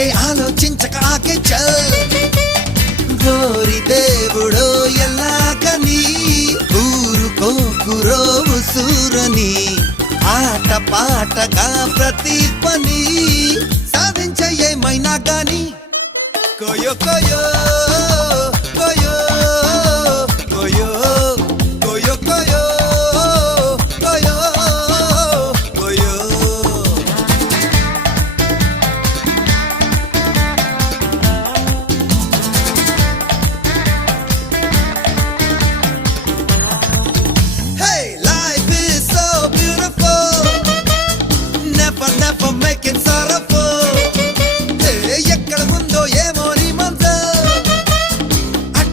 అంటే ఆలోచించక ఆకే చల్ గోరి దేవుడో ఎల్లాగని ఊరుకోకురో ఉసూరని ఆట పాటగా ప్రతి పని సాధించ ఏమైనా గాని కోయో కోయో